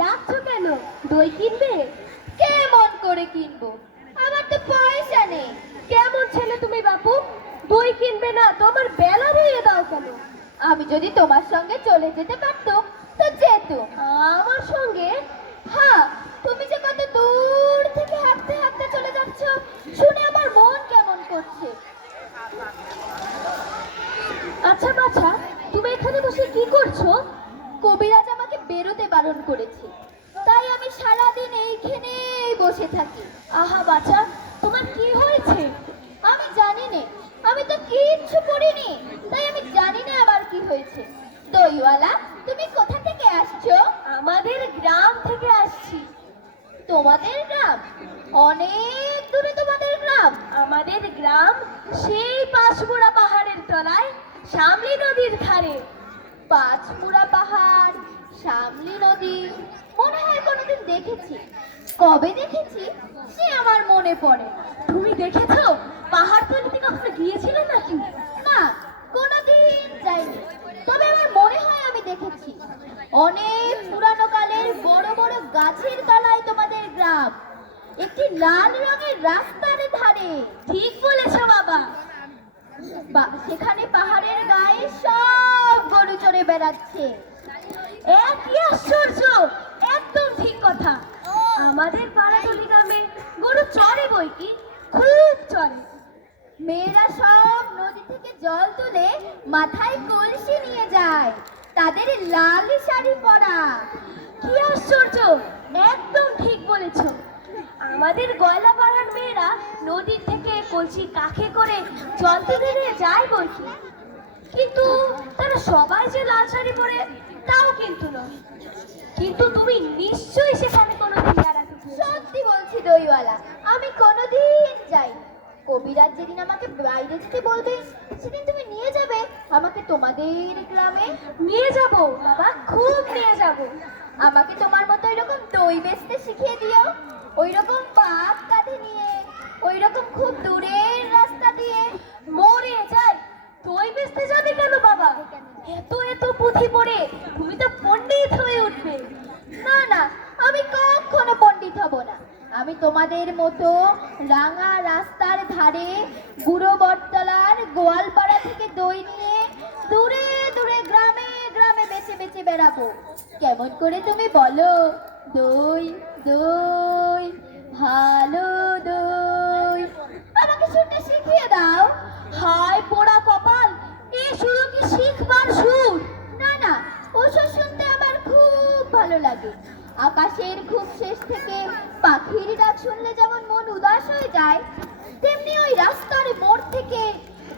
ডাকছো কেন? দই কিনবে? কেমন করে কিনবো? আমার তো পয়সা নেই। কেমন ছেলে তুমি বাপু? দই কিনবে না তো আমার বেলা বইয়ে দাও কেন? আমি যদি তোমার সঙ্গে চলে যেতে পারতুম তো যেতুম। আমার সঙ্গে? হ্যাঁ, তুমি যে কত দূর থেকে হাঁটতে হাঁটতে চলে যাচ্ছ শুনে আমার মন কেমন করছে। আচ্ছা বাছা, তুমি এখানে বসে কি করছো? কবিরাজ আমাকে বেরোতে বারণ করেছে, তাই আমি সারাদিন এইখানেই বসে থাকি। আহা বাছা, তোমার কি হয়েছে? আমি জানি নে, আমি তো কিচ্ছু করিনি, তাই আমি জানি না আবার কি হয়েছে। দইওয়ালা, তুমি কোথা থেকে আসছো? আমাদের গ্রাম থেকে আসছি। তোমাদের গ্রাম? অনেক দূরে তোমাদের গ্রাম? আমাদের গ্রাম সেই পাঁচমুড়া পাহাড়ের তলায়, শামলি নদীর ধারে। পাঁচমুড়া পাহাড়, শামলি নদী, মনে হয় কোনোদিন দেখেছি। কবে দেখেছি সে আমার মনে পড়ে না। তুমি দেখেছো? পাহাড় তলিতে কখনো গিয়েছিলে নাকি? না, কোনোদিন যাইনি, তবে আমার মনে হয় আমি দেখেছি। অনেক পুরানো কালের বড় বড় গাছের তলায় তোমাদের গ্রাম, একটি লাল রঙের রাস্তার ধারে। ঠিক বলেছো বাবা। সেখানে পাহাড়ের গায়ে সব গরু চড়ে বেড়াচ্ছে। কি আশ্চর্য! একদম ঠিক কথা। আমাদের পাড়াতলি গ্রামে গরু চড়ে বই কি, খুব চড়ে। মেয়েরা সব নদী থেকে জল তুলে মাথায় কলসি নিয়ে যায়, তাদের লাল শাড়ি পরা। কি আশ্চর্য! একদম ঠিক বলেছো। আমাদের গয়লা পাড়ার মেয়েরা নদীর থেকে কলসি কাঁখে করে জল তুলে নিয়ে যায় বই কি, কিন্তু তারা সবাই যে লাল শাড়ি পরে তাও কিন্তু নয়। কিন্তু তুমি নিশ্চয়ই সেখানে কোনোদিন বেড়াতে গিয়েছো। সত্যি বলছি দইওয়ালা, আমি কোনোদিন যাইনি। কবিরাজ যেদিন আমাকে বাইরে যেতে বলবে সেদিন তুমি নিয়ে যাবে আমাকে তোমাদের গ্রামে। নিয়ে যাব বাবা, খুব নিয়ে যাব। আমাকে তোমার মতো এরকম দই বেচতে শিখিয়ে দিও, ওই রকম বাঘ কাঁধে নিয়ে, ওই রকম খুব দূরের রাস্তা দিয়ে। মরে যাই, দই বেচতে যাবে কেন বাবা? এত এত পুঁথি পড়ে তুমি তো পণ্ডিত হয়ে উঠবে। না না, আমি কখনো পণ্ডিত হব না। আমি তোমাদের মতো রাঙা রাস্তার ধারে বুড়ো বটতলার গোয়ালপাড়া থেকে দই নিয়ে দূরে দূরে গ্রামে গ্রামে বেচে বেচে বেড়াবো। কেমন করে তুমি বলো? দই দই, ভালো দই, আমাকে শুনতে শিখিয়ে দাও। হায় পোড়া কপাল, এ শুধু কি শিখবার সুর? না না, ওসব শুনতে আমার খুব ভালো লাগে। আকাশের খুব শেষ থেকে পাখির ডাক শুনলে যেমন মন উদাস হয়ে যায়, তেমনি ওই রাস্তার মোড় থেকে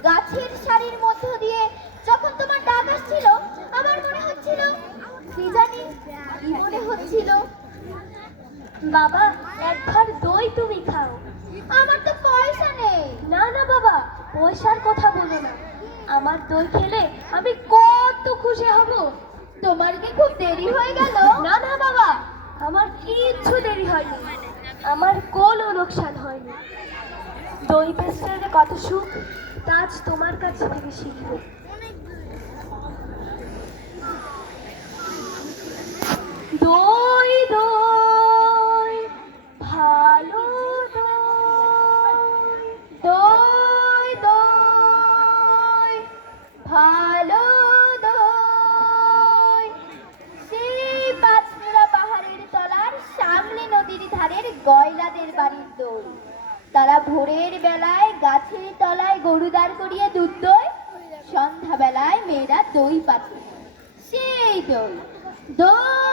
গাছের সারির মধ্য দিয়ে যখন তোমার ডাক আসছিল, আমার মনে হচ্ছিল কি জানি, কি মনে হচ্ছিল। বাবা, একবার দই তুমি খাও। আমার তো পয়সা নেই। না না বাবা, পয়সার কথা বলো না। আমার দই খেলে আমি কত খুশি হব। তোমার কি খুব দেরি হয়ে গেল? না না বাবা, আমার কিচ্ছু দেরি হয়নি, আমার কোনো লোকসান হয়নি। দই বেচতে কত সুখ, তা আজ তোমার কাছ থেকে শিখবো। দই দই, ভালো দই। দই দই, ভালো দই, সেই পাঁচমুড়া পাহাড়ের তলার সামনে নদীর ধারের গয়লাদের বাড়ির দই। তারা ভোরের বেলায় গাছের তলায় গরু দাঁড় করিয়ে দুধ দই, সন্ধ্যা বেলায় মেয়েরা দই পাচ্ছে। সেই দই, দই